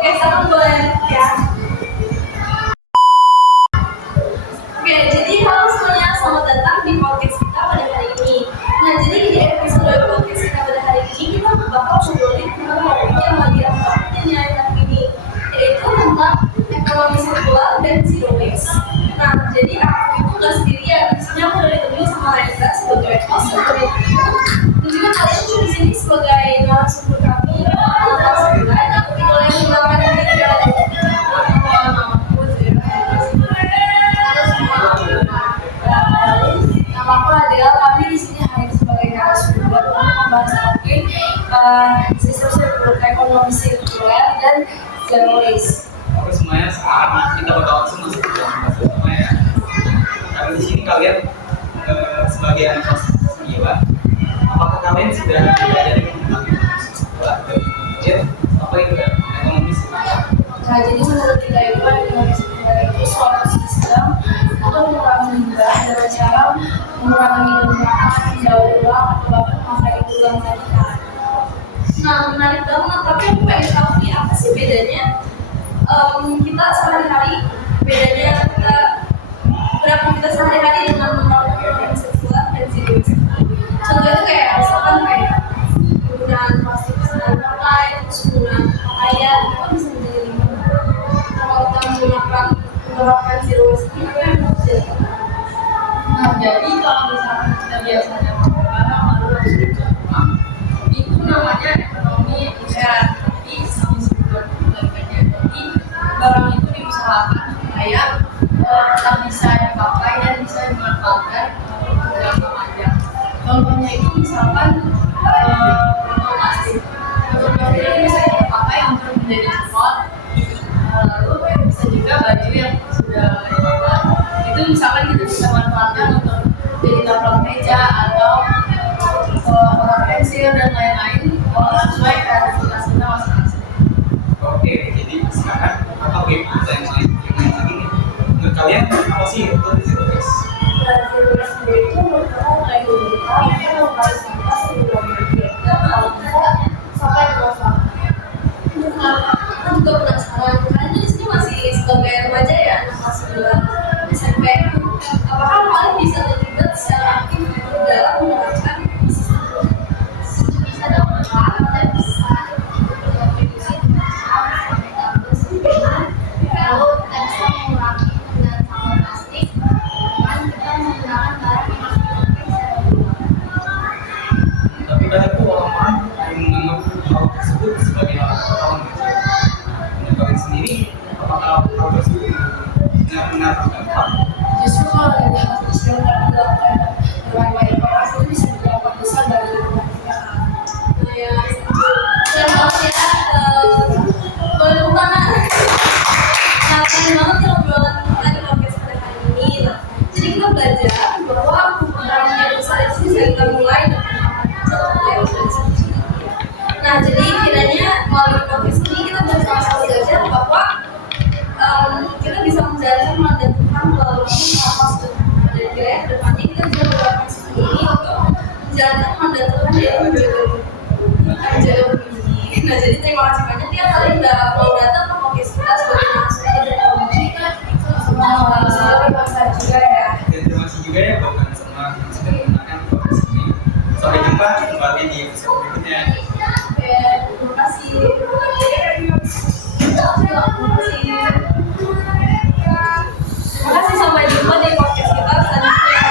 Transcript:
Oke, salam boleh ya. Oke, jadi halo semuanya, selamat datang di podcast kita pada hari ini. Nah, jadi di episode podcast kita pada hari ini kita bakal ngobrolin tentang topik yang lagi aktualnya hari ini, yaitu tentang ekonomi sirkular dan zero waste. Nah, jadi aku itu nggak sendirian, di sini aku udah ditemani sama Reza sebagai host sebagai dan juga kalian tuh di sini sebagai narasumber kami. Tapi boleh mengenalkan diri kalian. Nama aku adalah kami di sini hadir sebagai narasumber untuk membahas topik sistem ekonomi sirkular dan zero waste. Oke semuanya, sekarang kita bakal langsung masuk ke bahas pertama ya. Karena di sini kalian sebagai anak kelas 9, apakah kalian sudah belajar tentang ekonomi sirkular? Ya, apa itu ekonomi sirkular? Nah, jadi menurut kita itu ekonomi sirkular itu suatu sistem atau mengurangi limbah dengan cara mengurangi limbah, menjauh ulang atau bahkan memakai ulang tadi kan. Nah, menarik banget. Tapi aku pengen tahu nih apa sih bedanya kita sehari-hari, bedanya kita beraktivitas sehari-hari dengan melakukan ekonomi sirkular dan zero waste. Contohnya itu kayak misalkan kayak penggunaan plastik secara online, terus penggunaan pakaian itu bisa menjadi limbah. Kalau kita menerapkan zero waste ini apa yang harus jadi? Nah, jadi kalau misalkan kita biasanya pakai barang lalu harus dibuang, itu namanya ekonomi lingkaran. Tapi sama sirkular lingkarannya, jadi barang itu diusahakan supaya tetap bisa dipakai dan bisa dimanfaatkan untuk jangka panjang. Contohnya itu misalkan botol plastik. Botol plastik ini bisa dipakai untuk menjadi pot. Lalu bisa juga baju yang sudah dipakai. Itu misalkan kita bisa manfaatkan untuk jadi taplak meja atau kotak pensil dan lain-lain sesuai kreativitas kita masing-masing. Oke, jadi sekarang atau yang lain lagi nih. Menurut kalian apa sih itu zero waste? Zero waste sendiri itu merupakan kayak kita yang mengkali sampah sebelum kita kalau bisa sampai ke masalah. Nah, aku juga penasaran karena di sini masih sebagai remaja ya, anak kelas 9 SMP. Apakah kalian bisa terlibat secara aktif gitu dalam menerapkan sistem bisa dong, kita bisa berkontribusi lalu kita bisa mengurangi penggunaan sampah plastik dengan kita menggunakan barang yang masih bisa diubah. Tapi kan itu orang-orang yang menganggap hal tersebut sebagai hal yang kecil. Menurut kalian sendiri, apakah hal tersebut benar-benar terdampak? justru kalau dari hal kecil yang dilakukan berbagai informasi itu bisa berdampak besar bagi kita. Nah ya, keren banget ya, boleh tepuk tangan. Nah, keren banget ya obrolan kita di podcast pada hari ini. Nah, jadi kita belajar bahwa perubahan yang besar itu bisa kita mulai dengan hal kecil yang sudah disebut. Nah, jadi kiranya melalui podcast ini kita bersama-sama belajar bahwa kita bisa menjalankan mandat Tuhan melalui maksud dan kiranya kedepannya kita bisa melakukan sendiri untuk menjalankan mandat Tuhan yaitu menjaga bumi. Nah, jadi terima kasih banyak ya kalian udah mau datang ke podcast kita sebagai narasumber dan pembicara kita. Sama juga ya. Dan terima kasih juga ya buat kalian semua yang sudah menonton podcast ini. Sampai jumpa kembali di episode berikutnya. Oke, terima kasih. Terima kasih, sampai jumpa di podcast kita selanjutnya.